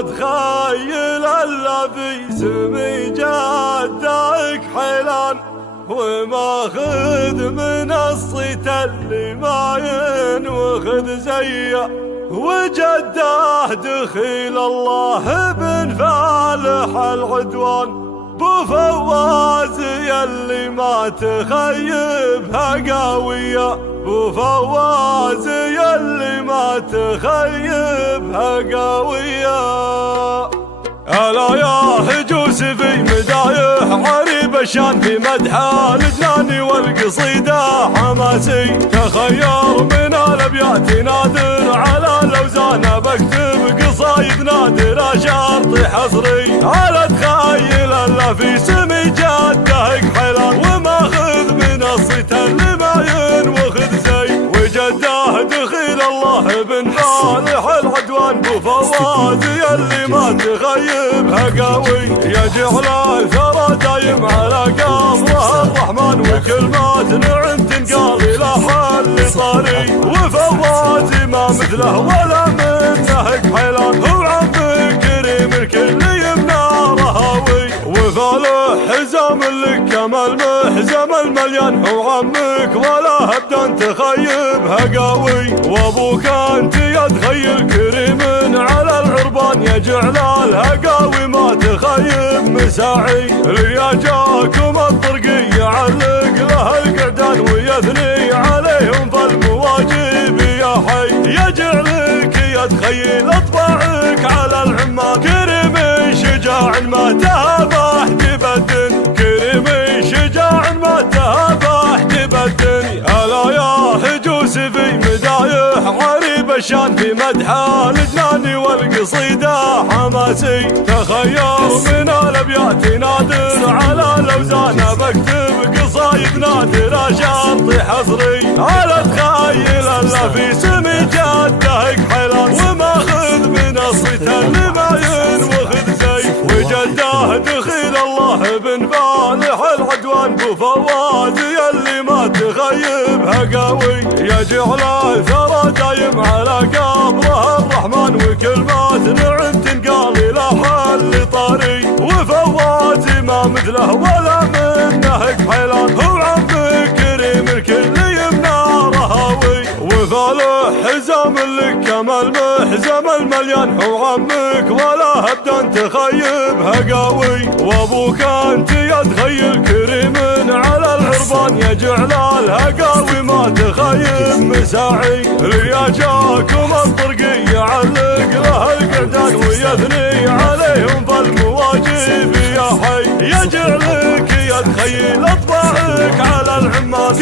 تخيل الا في سمي جدك حيلان، وماخذ من الصيت اللي ما ينوخذ زيه، وجده دخيل الله بن فالح العدوان، بو فواز يلي ما تخيبها قوية، بو فواز يلي ما تخيبها قوية. ألا يا هجوس في مدايح عريب الشان، في مدح الجنان والقصيدة حماسي، تخير من الأبيات نادر على الأوزان، بكتب قصايد نادر شرطي حصري، على تخيل الا في سمي جدك حيلان، وماخذ من الصيت اللي ما ينوخذ زي، وجده دخيل الله بن فالح العدوان، بو فواز يلي ما تخيبها قوي، يجعل الثرى دايم على قبره الرحمن، وكلمات نعم تنقال الى حل طري، وفواز ما مثله ولا منه حيلان، هو عمك كريم الكل يمنى رهاوي، وفالح حزام لك كما المحزم المليان، هو عمك ولا هبدا تخيبها قوي، وابوك انت يتخيل كريم على العربان، يجعل الهقاوي ما تخيب مساعي، ليا جاكم الطرقي يعلق له القعدان، ويثني عليهم فالمواجب يا حي، يجعلك يتخيل اطباعك على العمان، كريم شجاع ما تهابه تبدن، كريم شجاع ما تهابه تبدن. ألا يا هجوس في مدايح عريب الشان، في مدح الجنان والقصيدة حماسي، تخير من الأبيات نادر على الأوزان، بكتب قصايد نادر شرطي حصري، على تخيل الا في سمي جدك حيلان، وماخذ من الصيت اللي ما ينوخذ زي، وجده دخيل الله بن فالح العدوان، بو فواز يلي ما تخيبها قوي، يجعل الثرى دايم على قبره الرحمن، وكلمات نعم تنقال الى حل طري، وفواز ما مثله ولا منه حيلان، هو عمك كريم الكل يمنى رهاوي، وفالح حزام لك كما المحزم المليان، هو عمك ولا هبدا تخيبها قوي، وابوك انت يتخيل كريم على العربان، يجعل الهقاوي ما تخيب مساعي، ليا جاكم الطرقي يعلق له القعدان، ويثني عليهم فالمواجب يا حي، يجعلك يتخيل اطباعك على العمان.